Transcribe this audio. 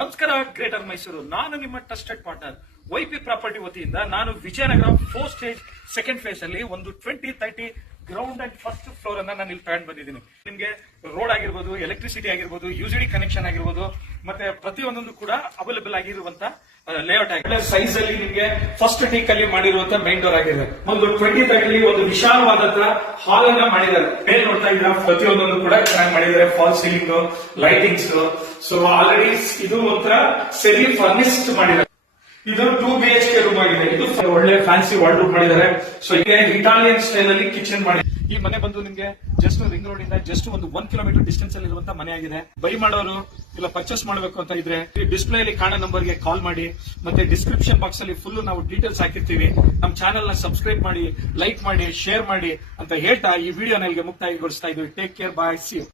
ನಮಸ್ಕಾರ ಗ್ರೇಟರ್ ಮೈಸೂರು. ನಾನು ನಿಮ್ಮ ಟ್ರಸ್ಟೆಡ್ ಪಾರ್ಟ್ನರ್ ವೈಪಿ ಪ್ರಾಪರ್ಟಿ ವತಿಯಿಂದ ನಾನು ವಿಜಯನಗರ 4 ಸ್ಟೇಜ್ ಸೆಕೆಂಡ್ ಫೇಸ್ ಅಲ್ಲಿ ಒಂದು 20-30 ಗ್ರೌಂಡ್ ಅಂಡ್ ಫಸ್ಟ್ ಫ್ಲೋರ್ ಅನ್ನ ನಾನು ಇಲ್ಲಿ ತಗೊಂಡು ಬಂದಿದ್ದೀನಿ. ನಿಮ್ಗೆ ರೋಡ್ ಆಗಿರ್ಬೋದು, ಎಲೆಕ್ಟ್ರಿಸಿಟಿ ಆಗಿರ್ಬೋದು, ಯುಜಿಡಿ ಕನೆಕ್ಷನ್ ಆಗಿರ್ಬೋದು, ಮತ್ತೆ ಪ್ರತಿಯೊಂದೊಂದು ಕೂಡ ಅವೈಲೇಬಲ್ ಆಗಿರುವಂತ ಲೇಔಟ್ ಆಗಿದೆ. ಸೈಜ್ ಅಲ್ಲಿ ನಿಮ್ಗೆ ಫಸ್ಟ್ ಟೇಕ್ ಅಲ್ಲಿ ಮಾಡಿರುವಂತ ಮೈನ್ ಡೋರ್ ಆಗಿದೆ. ಒಂದು 20-30 ಒಂದು ವಿಶಾಲವಾದಂತಹ ಹಾಲ್ ಅನ್ನ ಮಾಡಿದ್ದಾರೆ. ಮೇಲ್ ನೋಡ್ತಾ ಇದ್ದೀರಾ, ಪ್ರತಿಯೊಂದೊಂದು ಕೂಡ ಚೆನ್ನಾಗಿ ಮಾಡಿದ್ದಾರೆ. Fall ceiling, lightings. So already ಇದು ಒಂಥರ ಸೆಮಿ ಫರ್ನಿಶ್ಡ್ ಮಾಡಿದ್ದಾರೆ. ಇದು 2 BHK ರೂಮ್ ಆಗಿದೆ. ಇದು ಒಳ್ಳೆ ಫ್ಯಾನ್ಸಿ ವಾರ್ಡ್ ರೂಮ್ ಮಾಡಿದ್ದಾರೆ. ಸೊ ಈಗ ಇಟಾಲಿಯನ್ ಸ್ಟೈಲ್ ಅಲ್ಲಿ ಕಿಚನ್ ಮಾಡಿ. ಈ ಮನೆ ಬಂದು ನಿಮ್ಗೆ ಜಸ್ಟ್ ರಿಂಗ್ ರೋಡ್ ಇಂದ ಜಸ್ಟ್ ಒಂದು 1 ಕಿಲೋಮೀಟರ್ ಡಿಸ್ಟೆನ್ಸ್ ಅಲ್ಲಿ ಇರುವಂತ ಮನೆ ಆಗಿದೆ. ಬೈ ಮಾಡೋರು ಇಲ್ಲ ಪರ್ಚೇಸ್ ಮಾಡಬೇಕು ಅಂತ ಇದ್ರೆ ಡಿಸ್ಪ್ಲೇ ಅಲ್ಲಿ ಕಾಣೋ ನಂಬರ್ಗೆ ಕಾಲ್ ಮಾಡಿ. ಮತ್ತೆ ಡಿಸ್ಕ್ರಿಪ್ಷನ್ ಬಾಕ್ಸ್ ಅಲ್ಲಿ ಫುಲ್ ನಾವು ಡೀಟೇಲ್ಸ್ ಹಾಕಿರ್ತೀವಿ. ನಮ್ಮ ಚಾನೆಲ್ ನ ಸಬ್ಸ್ಕ್ರೈಬ್ ಮಾಡಿ, ಲೈಕ್ ಮಾಡಿ, ಶೇರ್ ಮಾಡಿ ಅಂತ ಹೇಳ್ತಾ ಈ ವಿಡಿಯೋನ ಇಲ್ಲಿಗೆ ಮುಕ್ತಾಯಗೊಳಿಸ್ತಾ ಇದ್ದೀವಿ. Take care, bye, see you.